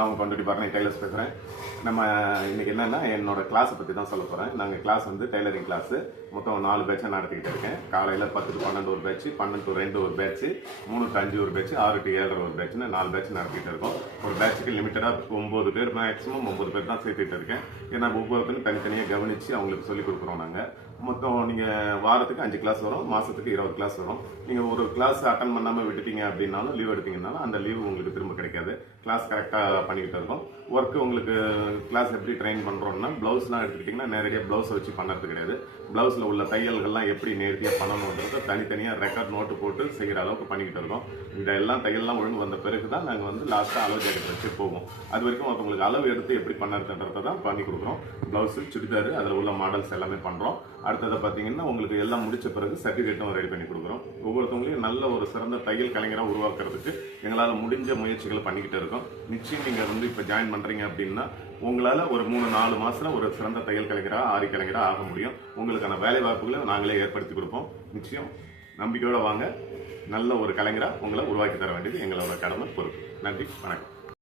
அவங்க பண்ருட்டி பரணி டைலர்ஸ் பேசுகிறேன். நம்ம இன்னைக்கு என்னன்னா என்னோட கிளாஸை பற்றி தான் சொல்ல போகிறேன். நாங்கள் கிளாஸ் வந்து டைலரிங் கிளாஸு மொத்தம் 4 பேட்சாக நடத்திக்கிட்டு இருக்கேன். காலையில் 10 to 12 ஒரு பேட்ச், 12 to 2 ஒரு பேட்ச், 3 to 5 ஒரு பேட்ச், 6 to 7 ஒரு பேட்ச்னு 4 பேட்ச் நடத்திக்கிட்டு இருக்கோம். ஒரு பேட்சுக்கு லிமிட்டடாக 9 பேர், மேக்ஸிமம் 9 பேர் தான் சேர்த்துட்டு இருக்கேன். ஏன்னா ஒவ்வொருத்தரும் தனித்தனியாக கவனித்து அவங்களுக்கு சொல்லிக் கொடுக்குறோம். நாங்கள் மொத்தம் நீங்கள் வாரத்துக்கு 5 கிளாஸ் வரும், மாதத்துக்கு 20 கிளாஸ் வரும். நீங்கள் ஒரு கிளாஸ் அட்டன் பண்ணாமல் விட்டுட்டீங்க அப்படின்னாலும், லீவ் எடுத்தீங்கன்னாலும் அந்த லீவு உங்களுக்கு திரும்ப கிடைக்காது. கிளாஸ் கரெக்டாக பண்ணிக்கிட்டு இருக்கோம். ஒர்க்கு உங்களுக்கு கிளாஸ் எப்படி ட்ரெயின் பண்ணுறோம்னா, ப்ளவுஸ்லாம் எடுத்துக்கிட்டிங்கன்னா நேரடியாக ப்ளவுஸை வச்சு பண்ணுறது கிடையாது. ப்ளவுஸில் உள்ள தையல்கள்லாம் எப்படி நேரடியாக பண்ணணுன்றதை தனித்தனியாக ரெக்கார்ட் நோட்டு போட்டு செய்கிற அளவுக்கு பண்ணிக்கிட்டு இருக்கோம். இந்த எல்லாம் தையல்லாம் ஒழுங்கு வந்த பிறகு தான் நாங்கள் வந்து லாஸ்ட்டாக அளவு ஜாக்கெட் வச்சு போவோம். அது வரைக்கும் ஒருத்தவங்களுக்கு அளவு எடுத்து எப்படி பண்ணுறதுன்றதை தான் பண்ணி கொடுக்குறோம். ப்ளவுஸு, சுடிதாரு, அதில் உள்ள மாடல்ஸ் எல்லாமே பண்ணுறோம். அடுத்ததை பார்த்தீங்கன்னா உங்களுக்கு எல்லாம் முடிச்ச பிறகு சர்டிஃபிகேட்டும் ரெடி பண்ணி கொடுக்குறோம். ஒவ்வொருத்தவங்களையும் நல்ல ஒரு சிறந்த தையல் கலைஞராக உருவாக்குறதுக்கு எங்களால் முடிஞ்ச முயற்சிகளை பண்ணிக்கிட்டு இருக்கோம். நிச்சயம் நீங்கள் வந்து இப்போ ஜாயின் பண்ணுறீங்க அப்படின்னா உங்களால் ஒரு 3-4 மாதத்தில் ஒரு சிறந்த தையல் கலைஞராக, ஆரி கலைஞராக ஆக முடியும். உங்களுக்கான வேலை வாய்ப்புகளை நாங்களே ஏற்படுத்தி கொடுப்போம். நிச்சயம் நம்பிக்கையோடு வாங்க. நல்ல ஒரு கலைஞராக உங்களை உருவாக்கி தர வேண்டியது எங்களோட கடமை, பொறுப்பு. நன்றி, வணக்கம்.